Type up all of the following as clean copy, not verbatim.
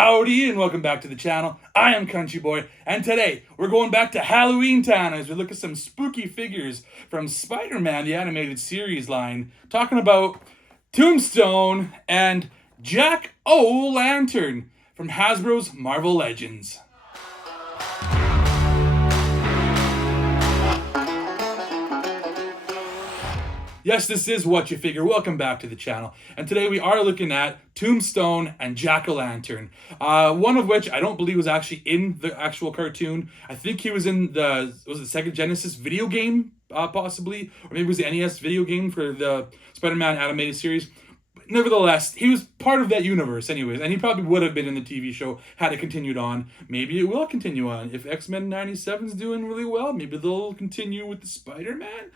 Howdy and welcome back to the channel. I am Country Boy, and today we're going back to Halloween Town as we look at some spooky figures from Spider-Man the Animated Series line, talking about Tombstone and Jack-O-Lantern from Hasbro's Marvel Legends. Yes, this is Whatcha Figure. Welcome back to the channel. And today we are looking at Tombstone and Jack-O-Lantern. One of which I don't believe was actually in the actual cartoon. I think he was in the, was it Sega Genesis video game, possibly? Or maybe it was the NES video game for the Spider-Man animated series. But nevertheless, he was part of that universe anyways. And he probably would have been in the TV show had it continued on. Maybe it will continue on. If X-Men 97's doing really well, maybe they'll continue with the Spider-Man.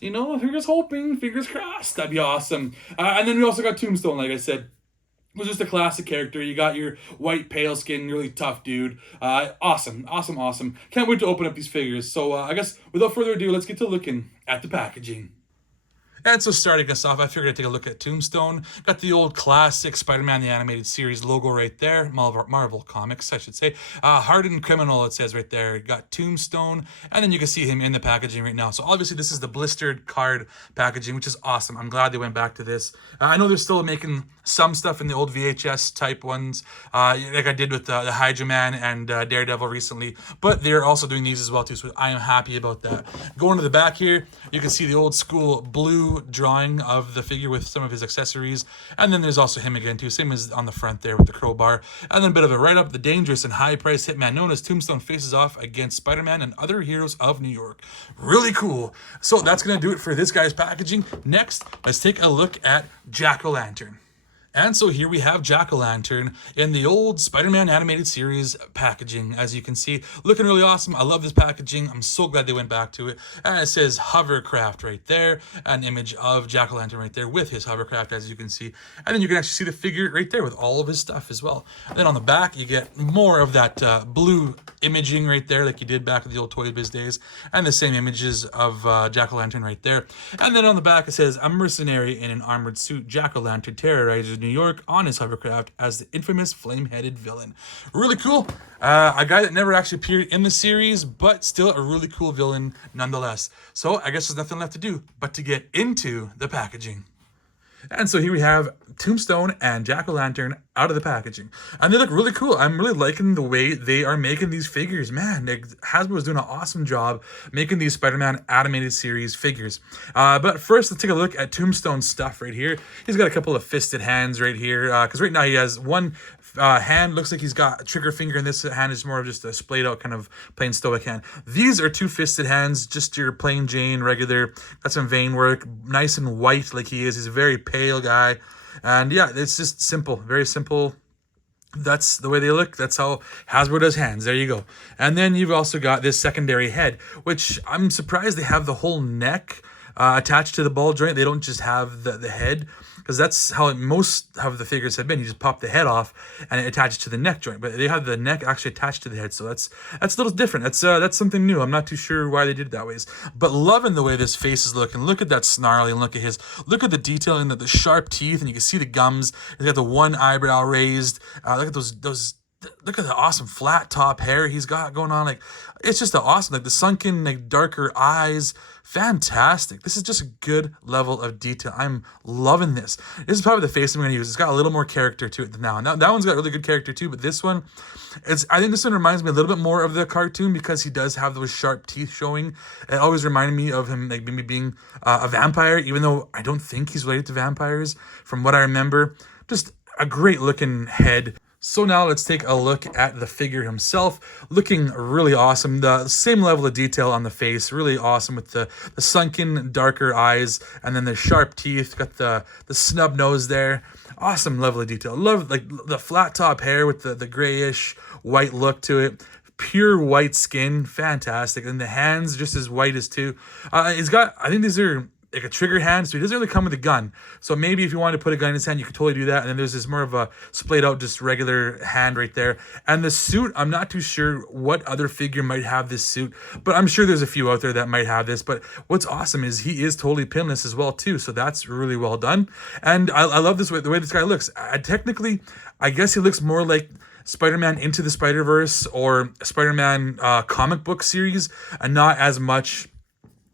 You know, here's hoping, fingers crossed. That'd be awesome. And then we also got Tombstone, like I said. It was just a classic character. You got your white, pale skin, really tough dude. Awesome. Can't wait to open up these figures. So I guess without further ado, let's get to looking at the packaging. And so starting us off, I figured I'd take a look at Tombstone. Got the old classic Spider-Man the Animated Series logo right there. Marvel Comics, I should say. Hardened Criminal, it says right there. Got Tombstone, and then you can see him in the packaging right now. So obviously this is the blistered card packaging, which is awesome. I'm glad they went back to this. I know they're still making some stuff in the old VHS type ones, like I did with the Hydra Man and Daredevil recently, but they're also doing these as well too, so I am happy about that. Going to the back here, you can see the old school blue drawing of the figure with some of his accessories, and then there's also him again too, same as on the front there with the crowbar, and then a bit of a write-up. The dangerous and high-priced hitman known as Tombstone faces off against Spider-Man and other heroes of New York. Really cool. So that's gonna do it for this guy's packaging. Next, let's take a look at Jack-O-Lantern. And so here we have Jack-O-Lantern in the old Spider-Man animated series packaging. As you can see, looking really awesome. I love this packaging. I'm so glad they went back to it. And it says hovercraft right there. An image of Jack-O-Lantern right there with his hovercraft, as you can see. And then you can actually see the figure right there with all of his stuff as well. And then on the back, you get more of that blue imaging right there like you did back in the old Toy Biz days. And the same images of Jack-O-Lantern right there. And then on the back, it says, a mercenary in an armored suit, Jack-O-Lantern terrorizes New York on his hovercraft as the infamous flame-headed villain. Really cool. A guy that never actually appeared in the series, but still a really cool villain nonetheless. So I guess there's nothing left to do but to get into the packaging. And so here we have Tombstone and Jack-O-Lantern out of the packaging. And they look really cool. I'm really liking the way they are making these figures. Man, Hasbro is doing an awesome job making these Spider-Man animated series figures. But first, let's take a look at Tombstone's stuff right here. He's got a couple of fisted hands right here. Because right now he has one hand. Looks like he's got a trigger finger, and this hand is more of just a splayed out kind of plain stoic hand. These are two fisted hands, just your plain Jane, regular. Got some vein work, nice and white like he is. He's a very pale guy. And yeah, it's just simple, very simple. That's the way they look. That's how Hasbro does hands. There you go. And then you've also got this secondary head, which I'm surprised they have the whole neck attached to the ball joint. They don't just have the head, because that's how most of the figures have been. You just pop the head off and it attaches to the neck joint, but they have the neck actually attached to the head, so that's a little different. That's something new. I'm not too sure why they did it that way, but loving the way this face is looking. Look at that snarly, and look at the detail in the sharp teeth, and you can see the gums. He's got the one eyebrow raised. Look at those. Look at the awesome flat top hair he's got going on. Like, it's just awesome. Like the sunken, like darker eyes. Fantastic. This is just a good level of detail. I'm loving this. This is probably the face I'm going to use. It's got a little more character to it than now. Now that one's got really good character too, but this one, I think this one reminds me a little bit more of the cartoon because he does have those sharp teeth showing. It always reminded me of him like maybe being a vampire, even though I don't think he's related to vampires from what I remember. Just a great looking head. So now let's take a look at the figure himself. Looking really awesome. The same level of detail on the face. Really awesome with the sunken, darker eyes. And then the sharp teeth. Got the snub nose there. Awesome level of detail. Love like the flat top hair with the grayish white look to it. Pure white skin. Fantastic. And the hands just as white as too. He's got, I think these are like a trigger hand, so he doesn't really come with a gun. So maybe if you wanted to put a gun in his hand, you could totally do that. And then there's this more of a splayed out, just regular hand right there. And the suit, I'm not too sure what other figure might have this suit, but I'm sure there's a few out there that might have this. But what's awesome is he is totally pinless as well too, so that's really well done. And I love this way, the way this guy looks. Technically, I guess he looks more like Spider-Man Into the Spider-Verse or Spider-Man comic book series, and not as much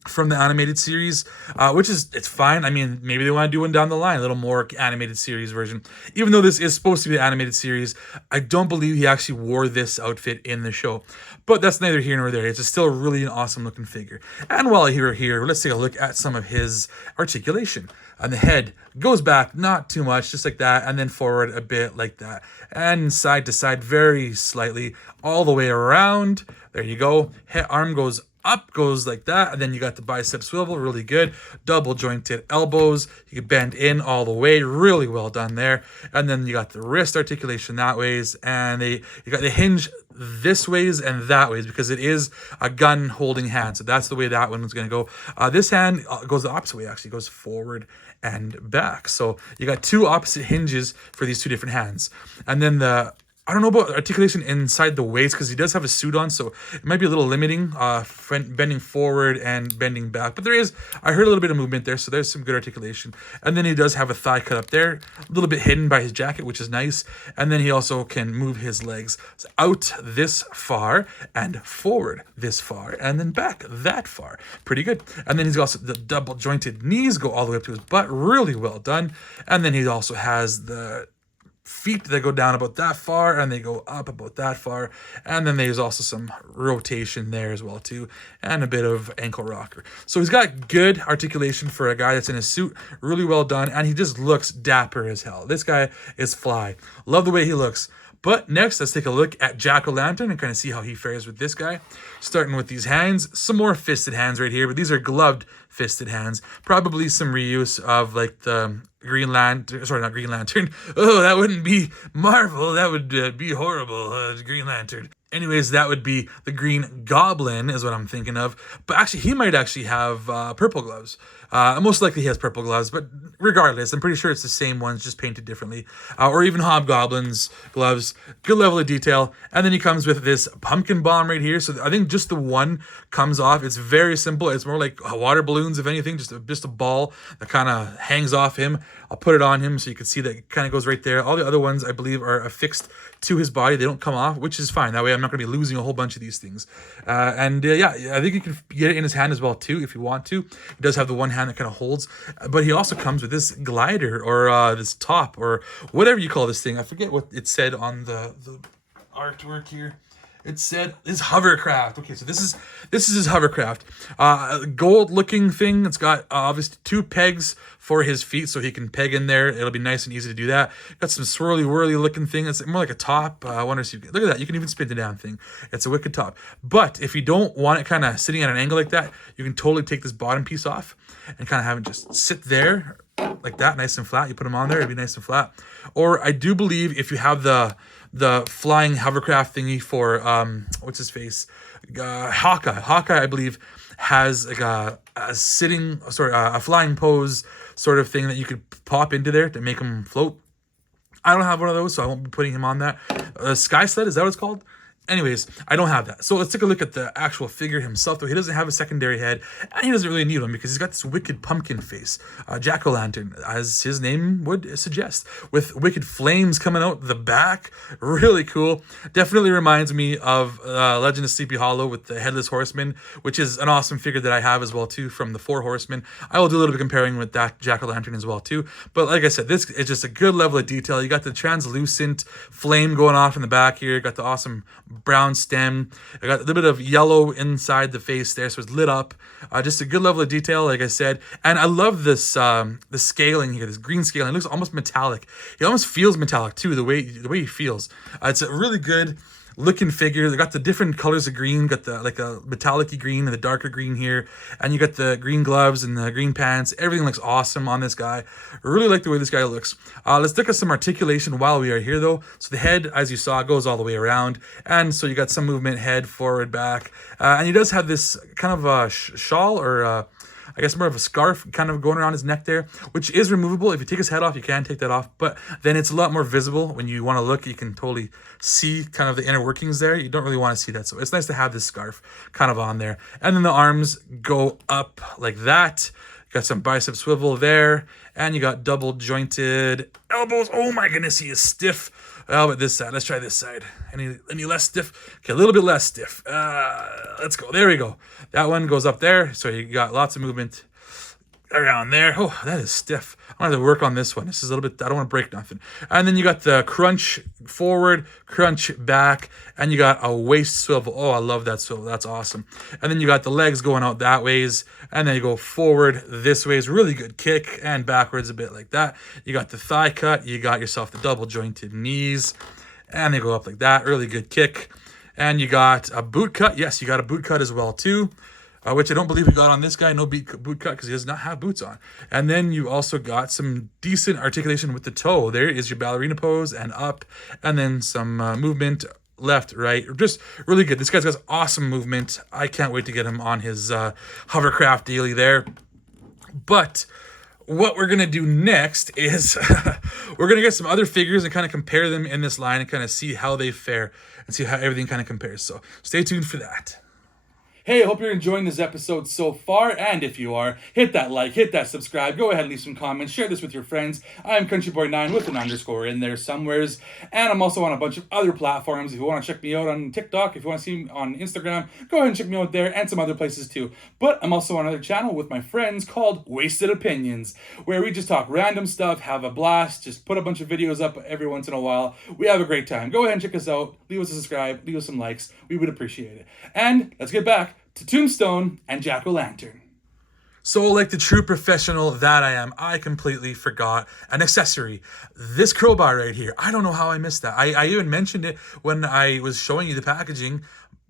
from the animated series, which is, it's fine. I mean, maybe they want to do one down the line, a little more animated series version. Even though this is supposed to be the animated series, I don't believe he actually wore this outfit in the show. But that's neither here nor there. It's still really an awesome looking figure. And while you're here, let's take a look at some of his articulation. And the head goes back, not too much, just like that, and then forward a bit like that. And side to side very slightly, all the way around. There you go. Head, arm goes up, goes like that, and then you got the bicep swivel, really good. Double jointed elbows, you can bend in all the way, really well done there. And then you got the wrist articulation that ways, and you got the hinge this ways and that ways, because it is a gun holding hand, so that's the way that one is going to go. This hand goes the opposite way, actually goes forward and back, so you got two opposite hinges for these two different hands. And then I don't know about articulation inside the waist, because he does have a suit on, so it might be a little limiting, bending forward and bending back. But I heard a little bit of movement there, so there's some good articulation. And then he does have a thigh cut up there, a little bit hidden by his jacket, which is nice. And then he also can move his legs out this far and forward this far, and then back that far. Pretty good. And then he's also, the double jointed knees go all the way up to his butt, really well done. And then he also has the feet that go down about that far, and they go up about that far, and then there's also some rotation there as well too, and a bit of ankle rocker. So he's got good articulation for a guy that's in a suit, really well done, and he just looks dapper as hell. This guy is fly. Love the way he looks. But next, let's take a look at Jack-O-Lantern and kind of see how he fares with this guy. Starting with these hands, some more fisted hands right here, but these are gloved fisted hands. Probably some reuse of like the Green Lantern, sorry, not Green Lantern. Oh, that wouldn't be Marvel, that would be horrible, Green Lantern. Anyways, that would be the Green Goblin is what I'm thinking of. But actually, he might actually have purple gloves. Most likely he has purple gloves, but regardless, I'm pretty sure it's the same ones, just painted differently. Or even Hobgoblin's gloves. Good level of detail. And then he comes with this pumpkin bomb right here. So I think just the one comes off. It's very simple. It's more like water balloons, if anything, just a ball that kind of hangs off him. I'll put it on him so you can see that it kind of goes right there. All the other ones, I believe, are affixed to his body. They don't come off, which is fine. That way I'm not going to be losing a whole bunch of these things. Yeah, I think you can get it in his hand as well too if you want to. He does have the one hand that kind of holds, but he also comes with this glider or this top or whatever you call this thing. I forget what it said on the artwork here. It said his hovercraft. Okay, so this is his hovercraft. Gold looking thing. It's got obviously two pegs for his feet, so he can peg in there. It'll be nice and easy to do that. Got some swirly whirly looking thing. It's more like a top. I wonder if you can, look at that. You can even spin the damn thing. It's a wicked top. But if you don't want it kind of sitting at an angle like that, you can totally take this bottom piece off and kind of have it just sit there like that, nice and flat. You put them on there, it'd be nice and flat. Or I do believe if you have the flying hovercraft thingy for what's his face, Hawkeye I believe has like a flying pose sort of thing that you could pop into there to make him float. I don't have one of those, so I won't be putting him on that. Sky sled, is that what it's called? Anyways, I don't have that. So let's take a look at the actual figure himself, though. He doesn't have a secondary head, and he doesn't really need one because he's got this wicked pumpkin face. Jack-O-Lantern, as his name would suggest, with wicked flames coming out the back. Really cool. Definitely reminds me of Legend of Sleepy Hollow with the Headless Horseman, which is an awesome figure that I have as well, too, from the Four Horsemen. I will do a little bit comparing with that Jack-O-Lantern as well, too. But like I said, this is just a good level of detail. You got the translucent flame going off in the back here. You got the awesome brown stem. I got a little bit of yellow inside the face there, so it's lit up. Just a good level of detail, like I said. And I love this the scaling here, this green scaling. It looks almost metallic. It almost feels metallic too, the way he feels. It's a really good looking figure. They got the different colors of green. Got the like a metallic-y green and the darker green here, and you got the green gloves and the green pants. Everything looks awesome on this guy. I really like the way this guy looks. Let's look at some articulation while we are here, though. So the head, as you saw, goes all the way around, and so you got some movement, head forward, back, and he does have this kind of a shawl or I guess more of a scarf kind of going around his neck there, which is removable. If you take his head off, you can take that off, but then it's a lot more visible. When you want to look, you can totally see kind of the inner workings there. You don't really want to see that, so it's nice to have this scarf kind of on there. And then the arms go up like that. Got some bicep swivel there, and you got double jointed elbows. Oh my goodness, he is stiff. How about this side? Let's try this side. Any less stiff? Okay, a little bit less stiff. Let's go. There we go. That one goes up there. So you got lots of movement around there. Oh, that is stiff. I'm gonna have to work on this one. This is a little bit, I don't want to break nothing. And then you got the crunch forward, crunch back, and you got a waist swivel. Oh, I love that swivel. That's awesome. And then you got the legs going out that ways, and then you go forward this ways. Really good kick, and backwards a bit like that. You got the thigh cut. You got yourself the double jointed knees, and they go up like that. Really good kick. And you got a boot cut. Yes, you got a boot cut as well too. Which I don't believe we got on this guy. No boot cut because he does not have boots on. And then you also got some decent articulation with the toe. There is your ballerina pose and up. And then some movement left, right. Just really good. This guy's got awesome movement. I can't wait to get him on his hovercraft daily there. But what we're going to do next is we're going to get some other figures and kind of compare them in this line and kind of see how they fare and see how everything kind of compares. So stay tuned for that. Hey, I hope you're enjoying this episode so far, and if you are, hit that like, hit that subscribe, go ahead and leave some comments, share this with your friends. I'm CountryBoyNiner with an underscore in there somewheres, and I'm also on a bunch of other platforms. If you want to check me out on TikTok, if you want to see me on Instagram, go ahead and check me out there, and some other places too. But I'm also on another channel with my friends called Wasted Opinions, where we just talk random stuff, have a blast, just put a bunch of videos up every once in a while. We have a great time. Go ahead and check us out, leave us a subscribe, leave us some likes, we would appreciate it. And let's get back to Tombstone and Jack-o'-lantern. So like the true professional that I am, I completely forgot an accessory. This crowbar right here. I don't know how I missed that. I even mentioned it when I was showing you the packaging,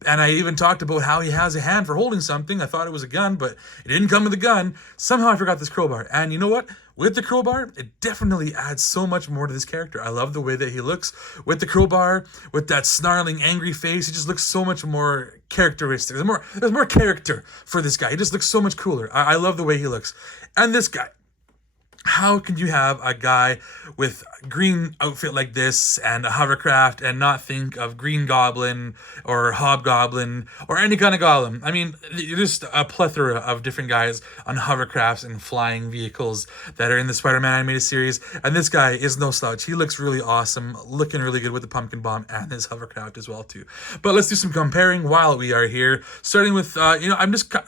and I even talked about how he has a hand for holding something. I thought it was a gun, but it didn't come with a gun. Somehow I forgot this crowbar. And you know what? With the crowbar, it definitely adds so much more to this character. I love the way that he looks with the crowbar, with that snarling, angry face. He just looks so much more characteristic. There's more character for this guy. He just looks so much cooler. I love the way he looks. And this guy. How can you have a guy with a green outfit like this and a hovercraft and not think of Green Goblin or Hobgoblin or any kind of goblin? I mean, just a plethora of different guys on hovercrafts and flying vehicles that are in the Spider-Man animated series. And this guy is no slouch. He looks really awesome, looking really good with the pumpkin bomb and his hovercraft as well too. But let's do some comparing while we are here. Starting with, I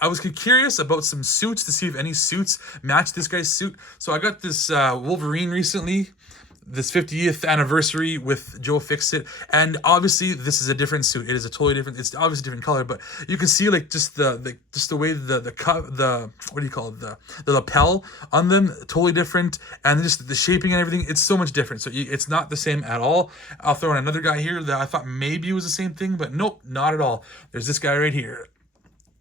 was curious about some suits to see if any suits match this guy's suit. So I got this Wolverine recently, this 50th anniversary with Joe Fixit, and obviously this is a different suit. It is a totally different. It's obviously a different color, but you can see like just the way the what do you call it, the lapel on them, totally different, and just the shaping and everything. It's so much different. So it's not the same at all. I'll throw in another guy here that I thought maybe was the same thing, but nope, not at all. There's this guy right here.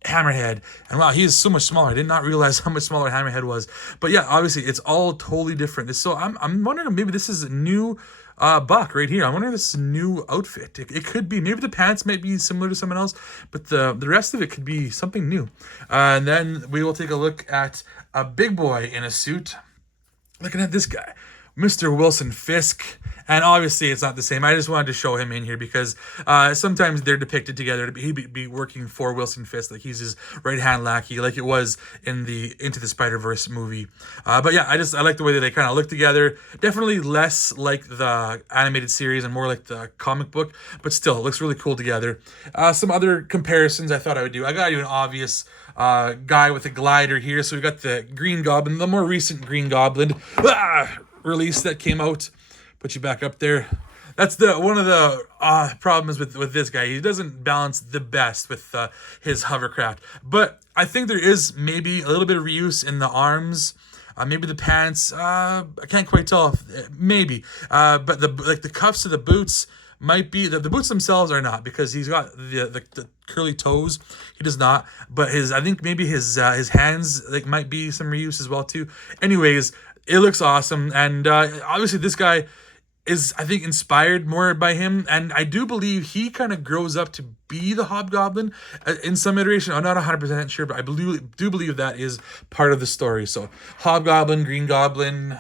Hammerhead, and wow, he is so much smaller. I did not realize how much smaller Hammerhead was. But yeah, obviously it's all totally different. So I'm wondering if maybe this is a new Buck right here. I'm wondering if this is a new outfit. It could be. Maybe the pants might be similar to someone else, but the rest of it could be something new. And then we will take a look at a big boy in a suit. Looking at this guy, Mr. Wilson Fisk. And obviously it's not the same. I just wanted to show him in here because sometimes they're depicted together. He'd be working for Wilson Fisk, like he's his right-hand lackey, like it was in the Into the Spider-Verse movie. But yeah, I like the way that they kind of look together. Definitely less like the animated series and more like the comic book, but still, it looks really cool together. Some other comparisons I thought I would do. I got you an obvious guy with a glider here. So we got the Green Goblin, the more recent Green Goblin release that came out. Put you back up there. That's one of the problems with this guy. He doesn't balance the best with his hovercraft. But I think there is maybe a little bit of reuse in the arms. Maybe the pants. I can't quite tell. Maybe. But the cuffs of the boots might be. The boots themselves are not, because he's got the curly toes. He does not. But I think maybe his hands might be some reuse as well too. Anyways, it looks awesome, and obviously this guy is, I think, inspired more by him, and I do believe he kind of grows up to be the Hobgoblin in some iteration. I'm not 100% sure, but I do believe that is part of the story. So Hobgoblin, Green Goblin,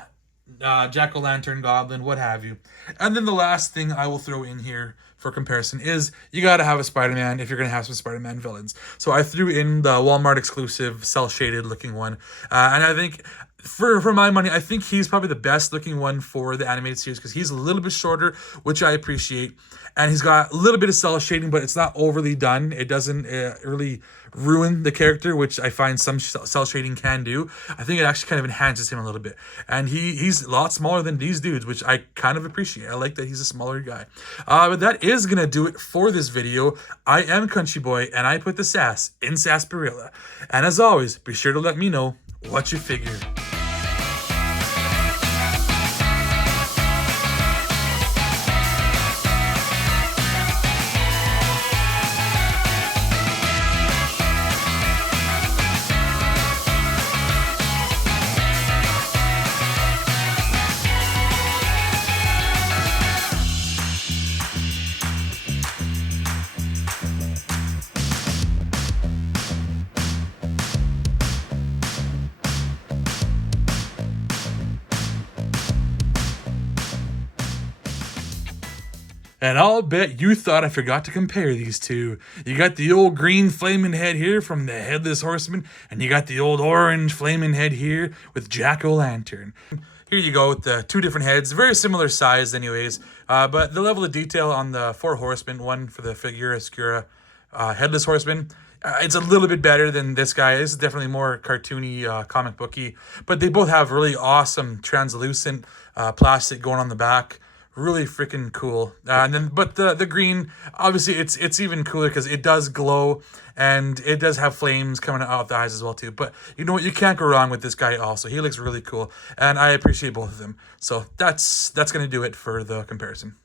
Jack-o'-lantern Goblin, what have you. And then the last thing I will throw in here for comparison is you got to have a Spider-Man if you're going to have some Spider-Man villains. So I threw in the Walmart exclusive cel-shaded looking one, and I think For my money, I think he's probably the best looking one for the animated series because he's a little bit shorter, which I appreciate. And he's got a little bit of cell shading, but it's not overly done. It doesn't really ruin the character, which I find some cell shading can do. I think it actually kind of enhances him a little bit. And he's a lot smaller than these dudes, which I kind of appreciate. I like that he's a smaller guy. But that is going to do it for this video. I am Country Boy, and I put the sass in Sarsaparilla. And as always, be sure to let me know what you figure. And I'll bet you thought I forgot to compare these two. You got the old green flaming head here from the Headless Horseman, and you got the old orange flaming head here with Jack-o'-lantern. Here you go with the two different heads, very similar size anyways, but the level of detail on the four horsemen, one for the Figura Oscura Headless Horseman, it's a little bit better than this guy. This is definitely more cartoony, comic booky, but they both have really awesome translucent plastic going on the back. Really freaking cool. But the green, obviously it's even cooler because it does glow and it does have flames coming out of the eyes as well too. But you know what, you can't go wrong with this guy also. He looks really cool and I appreciate both of them. So that's gonna do it for the comparison.